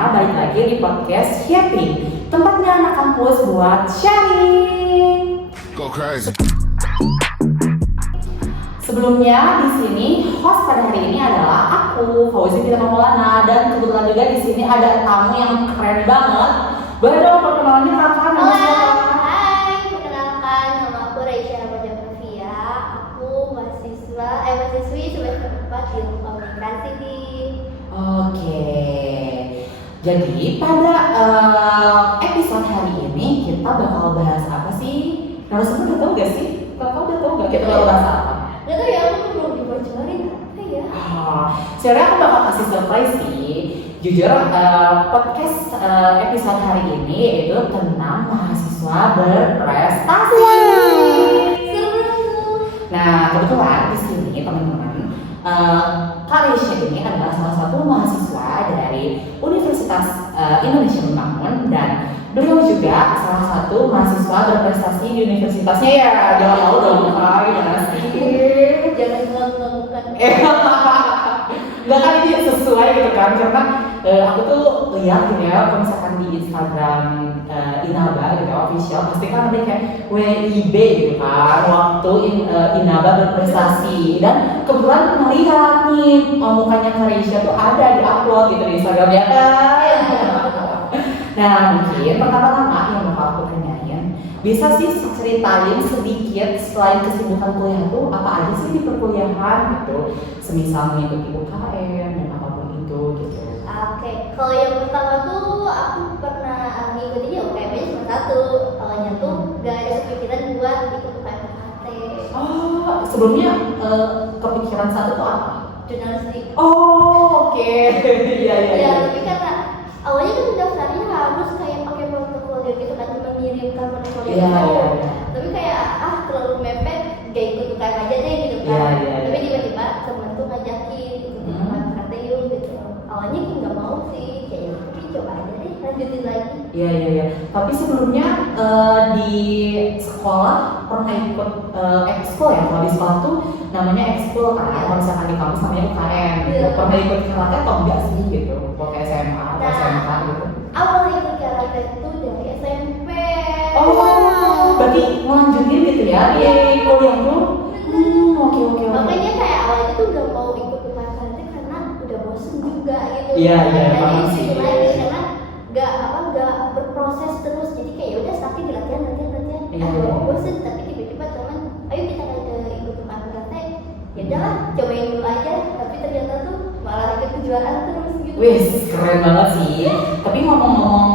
semuanya, balik lagi di podcast Shaping, tempatnya anak kampus buat sharing. Go crazy. Sebelumnya di sini host pada hari ini adalah aku, Fauzi Fitri Maulana, dan kebetulan juga di sini ada tamu yang keren banget. Boleh dong perkenalannya kakak, nama siapa? Hai, perkenalkan nama aku Raisya Ramadhan Novia. Aku mahasiswi semester 4 ilmu komunikasi di. Oke, jadi pada episode hari ini kita bakal bahas apa sih? Narasumber udah tahu gak sih? Kakak udah tahu gak kita bakal bahas apa? Gak tau ya, aku belum dibocorin apa ya. Sebenarnya aku bakal kasih surprise sih. Jujur, podcast episode hari ini yaitu tentang mahasiswa berprestasi. Seru. Nah, kebetulan di sini teman-teman, Kak Raisya ini adalah salah satu mahasiswa dari Universitas Indonesia Membangun dan beliau juga salah satu mahasiswa berprestasi di universitasnya ya. Jangan tahu dong Kak, gimana sih? Jangan ngelak-ngelakukan. Enggak kan ini sesuai gitu kan, karena aku tuh lihat gitu ya, kalau misalkan di Instagram Inaba gitu official, pasti kan ada kayak WIB gitu kan, waktu Inaba berprestasi, dan kebetulan melihat nih mukanya Karisha tuh ada di upload gitu di Instagram ya kan. Nah mungkin pertama-tama yang mau aku tanyain, bisa sih ceritain sedikit selain kesibukan kuliah tuh apa aja sih di perkuliahan gitu, semisal mengikuti UKM dan apapun itu gitu. Oke, kalau yang pertama tuh aku pernah ngikutin ya UKM aja cuma satu. Awalnya tuh gak ada kepikiran buat ikut UKM PKT. Oh, sebelumnya kepikiran satu tuh apa? Jurnalistik. Oh, oke. Iya, iya, Ya, iya. tapi karena awalnya kan daftarnya harus kayak pakai portofolio gitu kan, mengirimkan portofolio Iya, itu. iya, iya. Tapi kayak terlalu mepet, gak ikut UKM aja deh gitu kan. Iya, iya, iya. Tapi tiba-tiba temen tuh ngajakin ikut UKM PKT yuk gitu. Awalnya kan nggak mau sih, kayak tapi coba aja deh, lanjutin lagi. Iya, iya, iya. Tapi sebelumnya di sekolah pernah ikut ekskul ya? Kalau di sekolah tuh namanya ekskul kan, kalau misalkan di kampus namanya UKM gitu. Iya. Pernah ikut karate atau enggak sih gitu? Waktu SMA atau Nah. SMK gitu? Awal ikut karate itu dari SMP. Oh, berarti melanjutin gitu ya di kuliah tuh? Oke, oke, oke. Makanya kayak awalnya tuh udah mau ikut UKM karate karena udah bosen juga gitu. Iya, iya, Kayak paham di sih. situ lagi karena nggak berproses terus. Jadi kayak udah sakit di latihan. Iya, Aduh, iya. bosen. Tapi tiba-tiba teman, ayo kita ikut UKM karate. Ya udahlah, cobain dulu aja. Tapi ternyata tuh malah ikut kejuaraan terus gitu. Wih, keren banget sih. Tapi ngomong-ngomong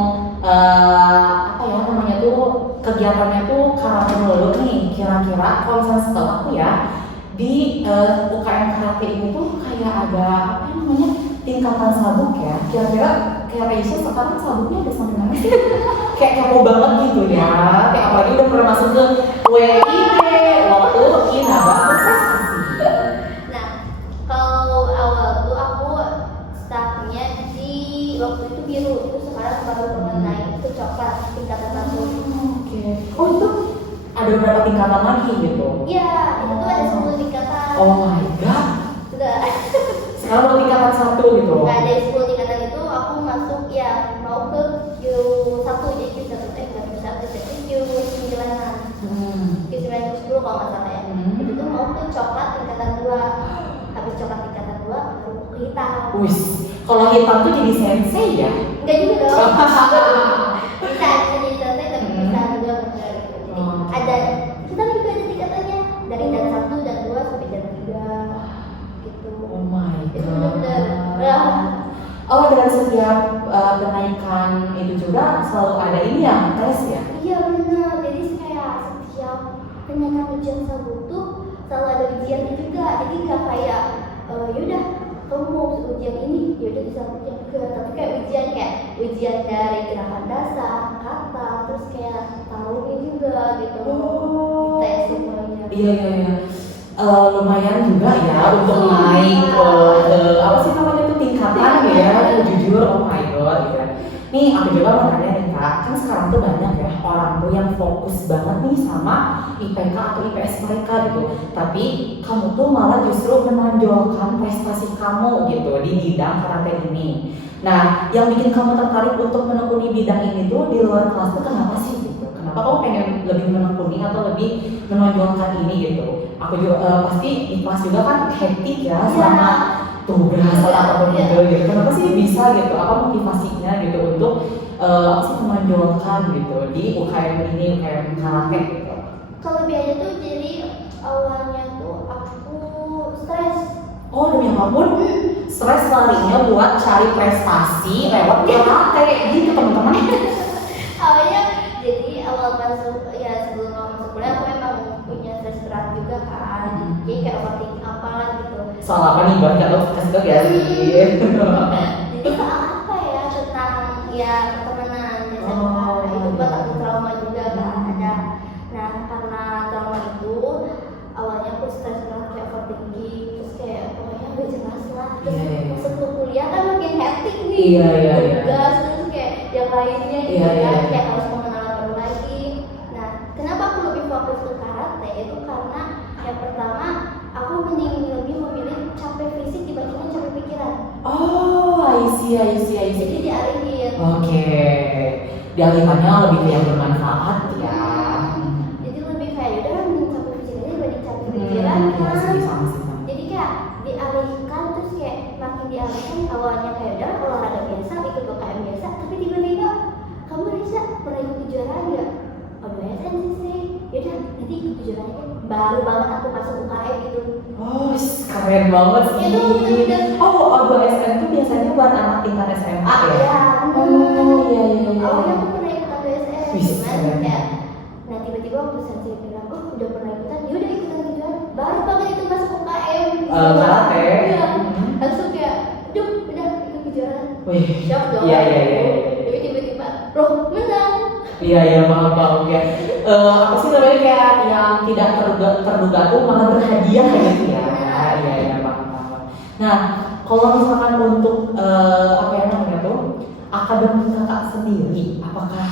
apa ya namanya tuh, kegiatannya tuh karate dulu nih. Kira-kira kalau misalnya setelah aku ya di UKM karate ini tuh kayak ada apa namanya tingkatan sabuk ya. Kira-kira kayak Raisya sekarang sabuknya udah sampai mana sih? Kayak kepo banget gitu ya. Kayak apalagi udah pernah masuk ke WIB waktu Inaba berprestasi. Nah, kalau awal tuh aku startnya di waktu itu biru, itu sekarang baru naik ke coklat tingkatan 1. Oke. Oh itu ada berapa tingkatan lagi gitu? Iya, itu tuh ada 10 tingkatan. Oh my god. Sudah. Sekarang baru tingkatan 1 gitu. Nggak ada 10 tingkatan itu aku masuk ya mau ke Q1, jadi Q1 nggak bisa jadi Q9. Q9 Q10 kalau nggak salah ya. Itu tuh mau ke coklat tingkatan 2. Habis coklat tingkatan 2 baru ke hitam. Wis, kalau hitam tuh jadi sensei ya? Enggak juga dong. Bisa jadi sensei tapi bisa juga enggak gitu. Jadi ada kita juga ada tingkatannya dari dan 1 dan 2 sampai dan 3 gitu. Oh my Itu god. benar-benar Oh, dan setiap kenaikan itu juga selalu ada ini ya, tes ya? iya benar. Jadi kayak setiap kenaikan ujian sabuk tuh selalu ada ujiannya juga. Jadi nggak kayak yaudah kamu mau ujian ini yaudah bisa ujian juga. Tapi kayak ujian dari gerakan dasar, kata, terus kayak tahunya juga gitu. Oh. Tes semuanya. Iya, iya, iya. Lumayan juga ya untuk naik ke apa sih namanya tuh tingkatan ya. Jujur, oh my god gitu ya. Nih aku juga mau nanya nih Kak, kan sekarang tuh banyak ya orang tuh yang fokus banget nih sama IPK atau IPS mereka gitu. Tapi kamu tuh malah justru menonjolkan prestasi kamu gitu di bidang karate ini. Nah, yang bikin kamu tertarik untuk menekuni bidang ini tuh di luar kelas tuh kenapa sih gitu? Kenapa kamu pengen lebih menekuni atau lebih menonjolkan ini gitu? Aku juga pasti di kelas juga kan hektik ya selama tugas atau apapun itu gitu. Kenapa sih bisa gitu? Apa motivasinya gitu untuk apa sih menonjolkan gitu di UKM ini, UKM karate gitu? Kalau biaya tuh jadi awalnya tuh aku stres. Oh demi apapun, stres larinya buat cari prestasi lewat karate gitu teman-teman. Awalnya jadi awal masuk ya sebelum masuk kuliah aku memang punya stres berat juga kan. Jadi kayak overthinking apalah gitu. Soal apa nih buat kamu kasih tau ya sih? Jadi soal apa ya tentang ya pertemanan biasanya itu buat aku trauma juga kan ada. Nah karena trauma itu awalnya aku stres banget kayak overthinking terus kayak pokoknya gak jelas lah. Terus masuk ke kuliah kan makin hektik nih. Tugas terus kayak yang lainnya gitu kan kayak harus mengenal baru lagi. Nah kenapa aku lebih fokus ke karate itu karena yang pertama aku lebih memilih capek fisik dibandingkan capek pikiran. Oh, I see. Jadi dialihin. Oke, dialihkannya lebih ke yang bermanfaat ya. Jadi lebih kayak udah mending capek fisik aja dibanding capek pikiran Iya kan. sih, sama. Jadi kayak dialihkan terus kayak makin dialihkan awalnya kayak udah olahraga biasa ikut UKM biasa tapi tiba-tiba kamu Risa pernah ikut kejuaraan nggak? Aduh sih. Yaudah nanti ikut kejuaraan aja. Baru banget aku masuk UKM gitu. Oh, keren banget sih. Itu bener-bener. Oh, O2SN tuh biasanya buat anak tingkat SMA ya? Ya, Iya. awalnya aku pernah ikutan BSN, Wih, cuman keren. kayak nah tiba-tiba waktu sensei bilang, oh udah pernah ikutan, yaudah ikutan kejuaraan. Baru banget itu masuk UKM. Karate. Iya, langsung kayak, udah ikut kejuaraan. Wih. Shock dong. Iya. Tapi tiba-tiba, loh menang. Iya, paham ya. Apa sih namanya kayak yang tidak terduga tuh malah berhadiah gitu ya. Iya, paham. Nah, kalau misalkan untuk apa yang namanya tuh akademik kakak sendiri, apakah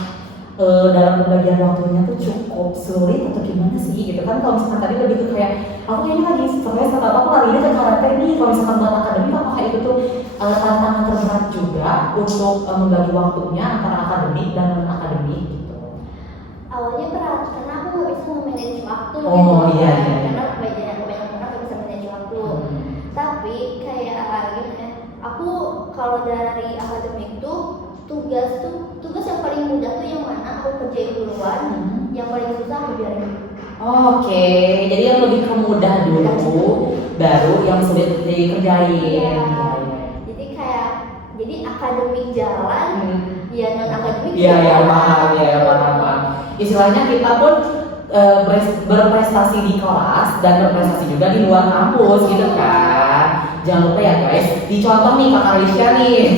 dalam pembagian waktunya tuh cukup sulit atau gimana sih gitu kan? Kalau misalkan tadi lebih ke kayak aku kayaknya lagi stres atau aku larinya ke karate nih. Kalau misalkan buat akademik apakah itu tuh tantangan terberat juga untuk membagi waktunya antara akademik dan non akademik gitu? Awalnya berat, karena aku nggak bisa memanage waktu Oh, gitu. iya. Karena kebanyakan orang nggak bisa manage waktu. Tapi kayak gimana ya, aku kalau dari akademik tuh tugas yang paling mudah tuh yang mana aku kerjain duluan, yang paling susah aku biarin. Oke, jadi yang lebih kemudah dulu, baru yang sulit dikerjain. Jadi kayak akademik jalan, ya non akademik. Iya, paham. Istilahnya kita pun berprestasi di kelas dan berprestasi juga di luar kampus gitu kan. Jangan lupa ya guys, dicontoh nih Kak Arisha nih.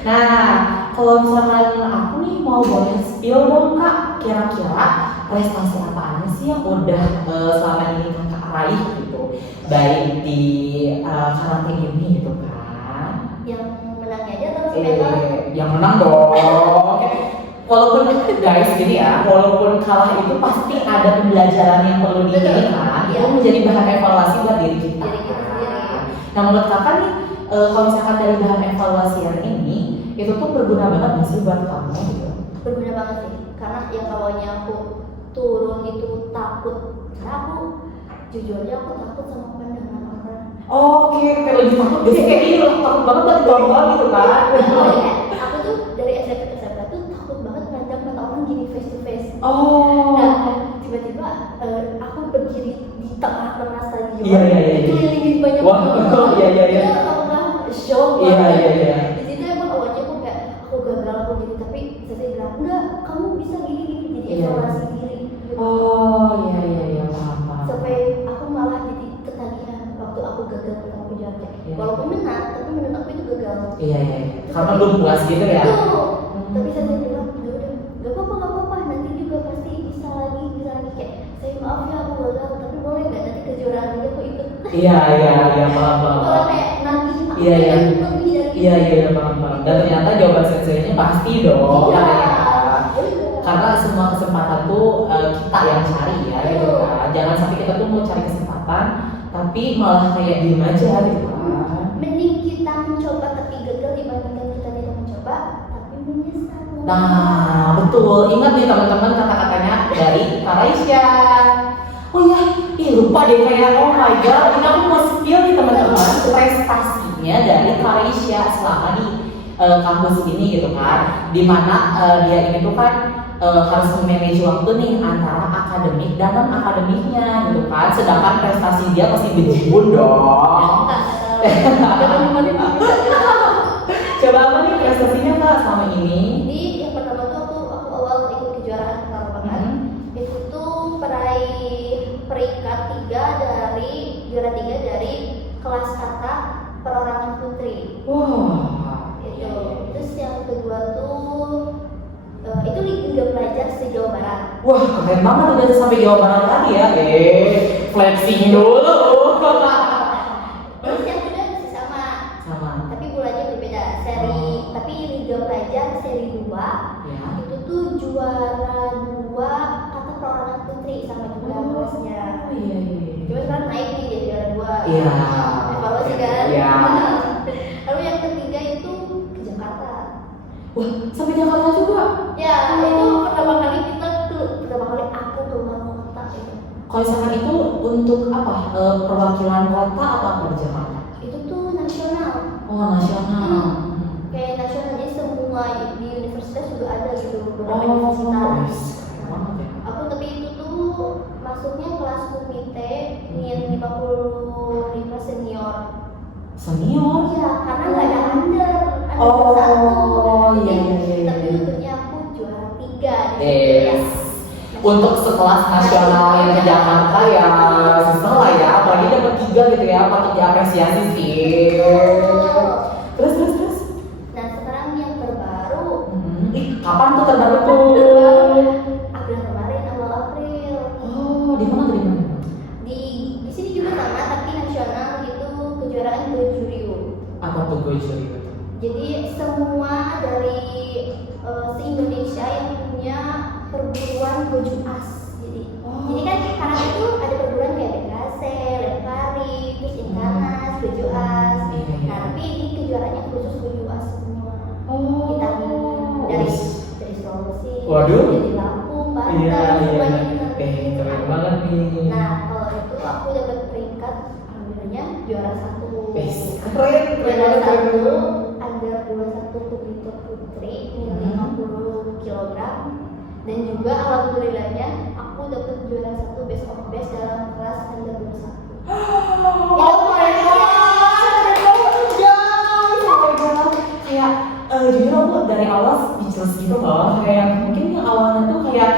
Nah, kalau misalkan aku nih mau boleh spill dong Kak, kira-kira prestasi apa aja sih yang udah selama ini Kakak raih gitu, baik di karate ini gitu kan? Yang menangnya aja terus medal. Yang menang dong. Walaupun guys gini ya, walaupun kalah itu pasti ada pembelajaran yang perlu diberikan, itu menjadi bahan evaluasi buat diri kita. Nah menurut Kakak nih, kalau misalkan dari bahan evaluasi yang ini, itu tuh berguna banget nggak sih buat kamu gitu? Berguna banget sih, karena yang awalnya aku turun itu takut, karena aku jujurnya aku takut sama pandangan orang. Oke, kayak lebih takut, biasanya kayak gini loh, takut banget buat dibuang gitu kan? Aku tuh dari SMP ke SMP tuh takut banget ngajak mata orang gini face to face. Oh. Nah, tiba-tiba aku berdiri di tengah-tengah stadion. Iya. Kelilingin banyak orang. Iya. Aku shock Iya. Di situ emang awalnya aku kayak aku gagal aku gini, tapi saya bilang enggak, kamu bisa gini jadi evaluasi diri. Gitu. Oh, iya, paham. Sampai aku malah jadi ketagihan waktu aku gagal ketemu kejuaraan. Iya. Walaupun menang, tapi menurut aku itu gagal. Iya. Karena belum puas gitu ya. Tapi saya bilang udah, gak apa-apa, nanti juga pasti bisa lagi kayak saya maaf ya aku gagal, tapi boleh nggak nanti kejuaraan juga aku ikut. Iya, paham. Kalau kayak nanti aku Iya. lebih dari Iya, paham. Dan ternyata jawaban senseinya pasti dong. Iya. Karena semua kesempatan tuh kita yang cari ya gitu kan. Jangan sampai kita tuh mau cari kesempatan tapi malah kayak diem aja gitu kan. Mending kita mencoba tapi gagal dibanding Nah, betul. Ingat nih teman-teman kata-katanya dari Kak Raisya. Oh ya, lupa deh kayak oh my god, ini aku mau spill nih teman-teman prestasinya dari Kak Raisya selama di kampus ini gitu kan. Dimana dia ini tuh kan harus memanage waktu nih antara akademik dan non akademiknya gitu kan. Sedangkan prestasi dia pasti bejibun dong. Coba apa nih prestasinya Kak selama ini? Jadi yang pertama tuh aku awal ikut kejuaraan pertama banget. Itu tuh peringkat 3 dari juara 3 dari kelas kata perorangan putri. Wah. Itu. Terus yang kedua tuh itu Liga Pelajar se-Jawa Barat. Wah, keren banget udah sampai Jawa Barat tadi ya. Flexing dulu. Terus yang kedua masih sama. Sama. Tapi bulannya berbeda. Tapi Liga Pelajar seri 2 Ya. itu tuh juara 2 kata perorangan putri sama juga kelasnya. Oh iya. Cuma sekarang naik nih jadi juara 2. Iya. Evaluasi kan? Iya. Lalu yang ketiga itu ke Jakarta. Wah, sampai Jakarta juga. Ya, itu pertama kali aku keluar kota itu. Kalau misalkan itu untuk apa? Perwakilan kota atau apa di Jakarta? Itu tuh nasional. Oh, nasional. Kayak nasional jadi semua di universitas juga ada gitu beberapa Oh, universitas. keren banget ya. Aku tapi itu tuh masuknya kelas komite yang 55 senior. Senior? Iya, karena nggak ada under Oh, satu. iya. Tapi untungnya aku juara 3 di Yes. Untuk sekelas nasional yang di Jakarta ya susah lah ya, apalagi dapat 3 gitu ya, patut diapresiasi sih. Terus. Nah sekarang yang terbaru. Kapan tuh terbaru tuh? April kemarin, awal April. Oh, di mana? Di sini juga sama, tapi nasional itu kejuaraan Gojuriu. Apa tuh Gojuriu? Jadi semua dari se-Indonesia yang punya perguruan Gojuas. Jadi kan karena itu ada perguruan kayak BKC, Lempari, terus Inkanas, Gojuas. Nah tapi ini kejuaraannya khusus Gojuas semua. Kita dari Sulawesi, Waduh. dari Lampung, Banten, Iya. semuanya. Keren banget nih. Nah kalau itu aku dapat peringkat alhamdulillahnya juara 1. Keren Juara banget. 1 under 21 Kubito Putri ini 50 kg. Dan juga alhamdulillahnya aku dapat juara 1 best of best dalam kelas under 21. Oh my god, guys, kayak jujur aku dari awal speechless gitu loh, kayak mungkin yang awalnya tuh kayak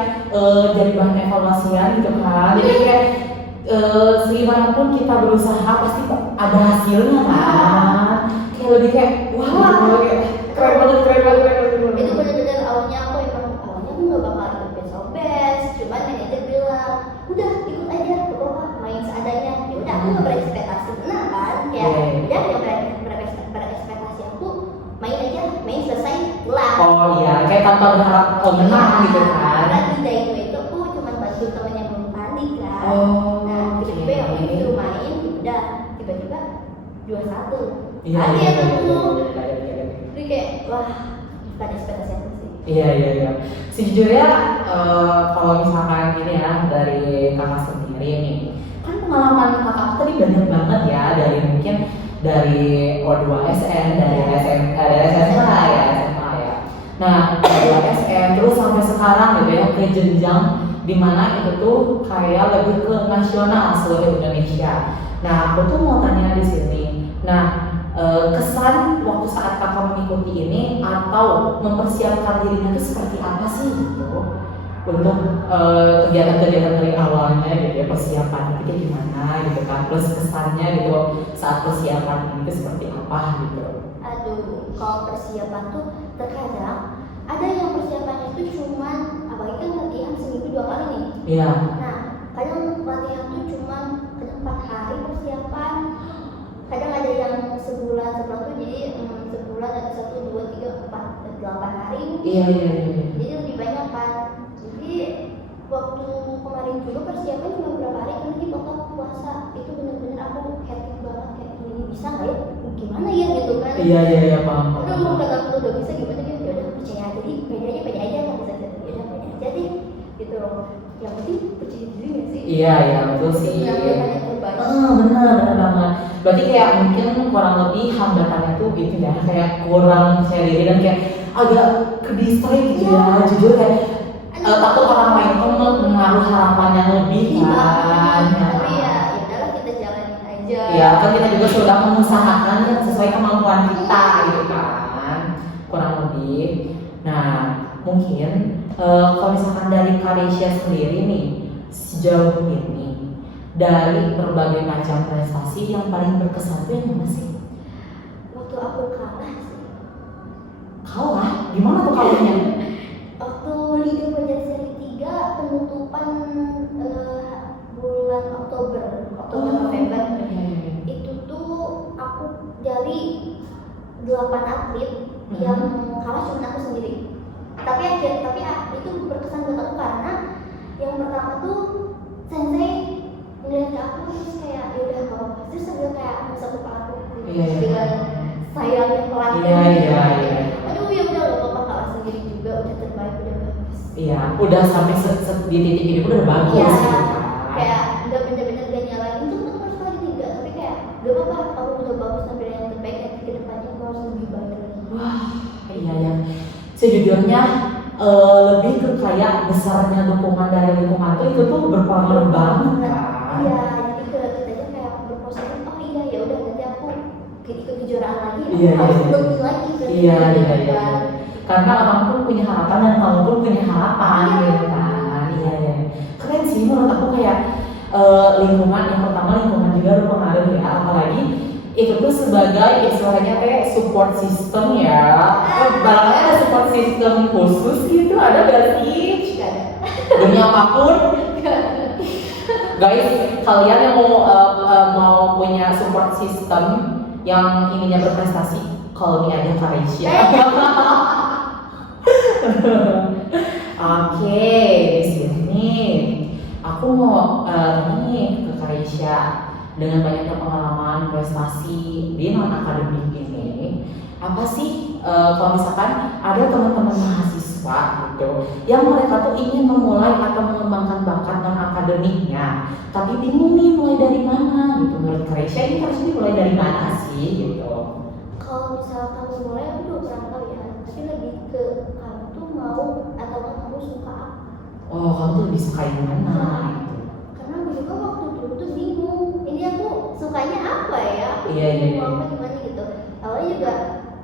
dari bahan evaluasian gitu kan, jadi kayak segimanapun kita berusaha pasti ada hasilnya kan, kayak lebih kayak wah, keren banget. Itu benar-benar awalnya aku nggak bakal ikut best of best, cuman manajer bilang udah ikut aja, pokoknya main seadanya. Ya udah aku nggak berekspektasi menang kan, ya udah yang berekspektasi aku main aja, main selesai pulang. Oh iya, kayak tanpa berharap menang gitu kan. Karena di Daiko itu aku cuma bantu temen yang belum tanding kan. Oh, Nah tiba-tiba yang main disuruh main, udah tiba-tiba juara 1. Iya. Jadi kayak wah, bukan ekspektasi aku sih. Iya. Sejujurnya kalau misalkan ini ya dari kakak sendiri nih, kan pengalaman kakak tadi banyak banget ya, dari mungkin dari O2SN, dari SMA ya. Nah, O2SN terus sampai sekarang gitu ya, ke jenjang dimana itu tuh kayak lebih ke nasional seluruh Indonesia. Nah, aku tuh mau tanya di sini. Nah, kesan waktu saat kakak mengikuti ini atau mempersiapkan dirinya itu seperti apa sih gitu untuk kegiatan-kegiatan dari awalnya gitu ya, persiapan itu kayak gimana gitu kan, plus kesannya gitu saat persiapan ini itu seperti apa gitu. Aduh, kalau persiapan tuh terkadang ada yang persiapannya tuh cuman apalagi kan latihan seminggu 2 kali nih. Iya. Nah, kadang latihan tuh cuman 4 hari persiapan. Kadang ada yang sebulan tuh jadi sebulan ada 1, 2, 3, 4, 8 hari. Iya. Jadi lebih banyak kan. Jadi waktu kemarin juga persiapan cuma berapa hari kan di potong puasa itu bener-bener aku happy banget kayak ini bisa nggak ya? Gimana ya gitu kan? Iya paham. Udah mau kata aku udah bisa gimana gitu, ya udah percaya aja, jadi pede Iya ya betul sih. Menyampaikan yang terbaik. Benar banget. Berarti kayak mungkin kurang lebih hambatannya tuh gitu ya, kayak kurang percaya diri dan kayak agak ke distrik gitu ya. Jujur kayak takut orang lain tuh menaruh harapan yang lebih kan. Tapi ya udahlah kita jalanin aja. Ya kan kita juga sudah mengusahakan yang sesuai kemampuan kita gitu kan, kurang lebih. Nah mungkin kalau misalkan dari Karisya sendiri nih sejauh ini dari berbagai macam prestasi yang paling berkesan itu yang mana sih? Waktu aku kalah sih. Kalah? Gimana tuh kalahnya? Waktu Liga Pelajar Seri 3 penutupan bulan Oktober November. Itu tuh aku dari 8 atlet yang kalah cuma aku sendiri. Tapi itu berkesan buat aku karena yang pertama tuh sensei ngeliat ke aku terus kayak ya udah kalau terus sambil kayak satu kepalaku dengan sayangnya pelatih. Aduh ya udah gak apa-apa kalah sendiri juga udah terbaik udah bagus. Iya, udah sampai di titik ini udah bagus ya, gitu kan. Kayak udah bener-bener gak nyalain tuh kan harus lagi enggak, tapi kayak gak apa-apa kamu udah bagus sampai yang terbaik nanti ke depannya kamu harus lebih baik lagi. Wah, iya ya. Sejujurnya lebih ke kayak besarnya dukungan dari lingkungan tuh itu tuh berpengaruh banget kan. Iya, jadi ke kitanya kayak berpositif oh iya ya udah nanti aku ikut kejuaraan lagi harus lebih lagi kan. Iya. Karena orang pun punya harapan dan kamu pun punya harapan gitu kan. Iya. Keren sih menurut aku kayak lingkungan yang pertama lingkungan juga berpengaruh ya, apalagi itu tuh sebagai istilahnya kayak support system ya. Barangnya ada support system khusus gitu, ada gak sih? Demi apapun. Guys, kalian yang mau punya support system yang inginnya berprestasi, call me aja Karisya. Oke, di sini aku mau ini ke Karisya. Dengan banyaknya pengalaman prestasi di non akademik ini, apa sih kalau misalkan ada teman-teman mahasiswa gitu yang mereka tuh ingin memulai atau mengembangkan bakat non akademiknya, tapi bingung nih mulai dari mana gitu. Menurut Karisya ini harus dimulai dari mana sih gitu? Kalau misal kamu mulai aku udah pernah tahu ya, tapi lebih ke kamu tuh mau atau kamu suka apa? Oh, kamu tuh lebih suka yang mana gitu? Karena aku juga waktu dulu tuh bingung. Ini aku sukanya apa ya? Aku Iya. mau apa gimana gitu. Awalnya juga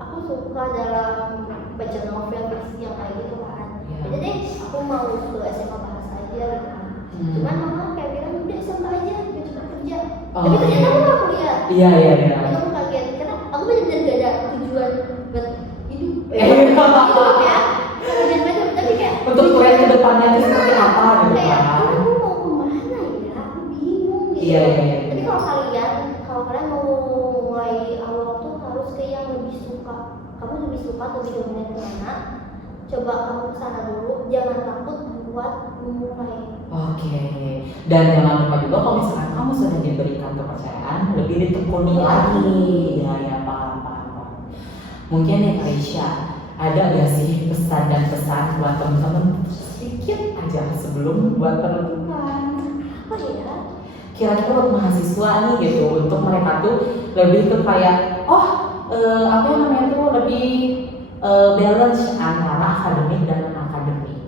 aku suka dalam baca novel yang kayak gitu kan. Jadi deh aku mau ke SMA bahasa aja gitu kan. Cuman mama kayak bilang udah SMA aja, udah cepat kerja. Tapi ternyata aku gak kuliah. Iya. Jadi aku kaget karena aku benar-benar gak ada tujuan buat hidup. Ya. Tapi kayak untuk kuliah ke depannya itu seperti apa gitu kayak kan? aku mau kemana ya? Aku bingung gitu. Iya. Tapi kalau kalian mau mulai awal tuh harus ke yang lebih suka. Kamu lebih suka atau lebih dominan kemana? Coba kamu kesana dulu. Jangan takut buat memulai. Oke. Dan jangan lupa juga kalau misalkan kamu sudah diberikan kepercayaan, lebih ditekuni lagi. Ya, paham. Mungkin ya Karisya, ada gak sih pesan dan pesan buat teman-teman sedikit aja sebelum buat penutupan? Apa ya? Kira-kira buat mahasiswa nih gitu, untuk mereka tuh lebih ke kayak apa yang namanya tuh lebih balance antara akademik dan non akademik.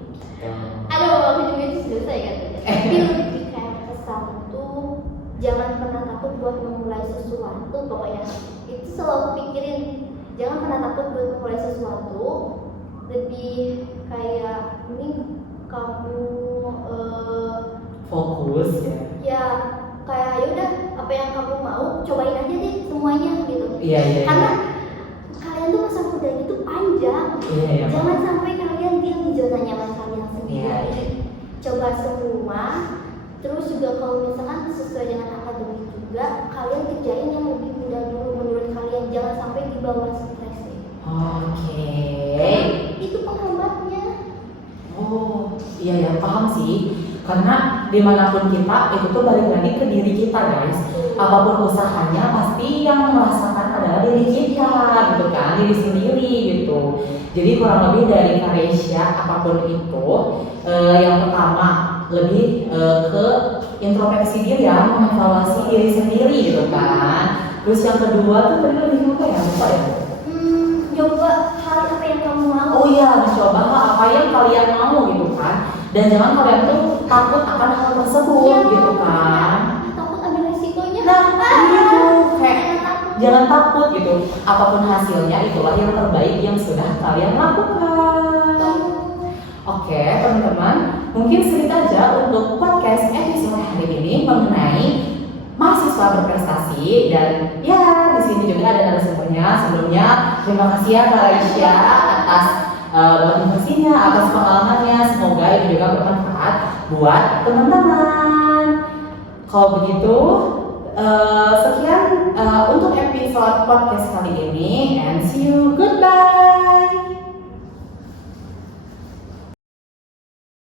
Aduh, aku juga itu selesai katanya. Tapi lebih kayak pesan tuh jangan pernah takut buat memulai sesuatu. Pokoknya itu selalu pikirin, jangan pernah takut buat memulai sesuatu. Lebih kayak ini kamu Fokus ya. ya kayak yaudah apa yang kamu mau cobain aja deh semuanya gitu. Iya. Karena kalian tuh masa muda itu panjang. Iya. Jangan sampai kalian diam di zona nyaman kalian sendiri. Iya. Coba semua. Terus juga kalau misalkan sesuai dengan akademik juga, kalian kerjain yang lebih mudah dulu menurut kalian. Jangan sampai dibawa stres. Oke. Itu penghambatnya. Oh, iya paham sih. Karena dimanapun kita itu tuh balik lagi ke diri kita guys. Apapun usahanya pasti yang merasakan adalah diri kita gitu kan, diri sendiri gitu. Jadi kurang lebih dari Karisya apapun itu, yang pertama lebih ke introspeksi diri ya, mengevaluasi diri sendiri gitu kan. Terus yang kedua tuh tadi lebih apa ya, lupa ya. Coba hal apa yang kamu mau. Oh iya, mencoba apa yang kalian mau gitu kan. Dan jangan kalian tuh takut akan hal tersebut gitu kan. Takut ambil resikonya. Nah, itu kayak Jangan takut. jangan takut gitu. Apapun hasilnya itulah yang terbaik yang sudah kalian lakukan. Oke, teman-teman, mungkin sedikit aja untuk podcast episode hari ini mengenai mahasiswa berprestasi dan ya di sini juga ada narasumbernya. Sebelumnya terima kasih ya Kak Aisyah atas motivasinya, atas pengalamannya. Semoga ini juga bermanfaat buat teman-teman. Kalau begitu sekian untuk episode podcast kali ini and see you, goodbye.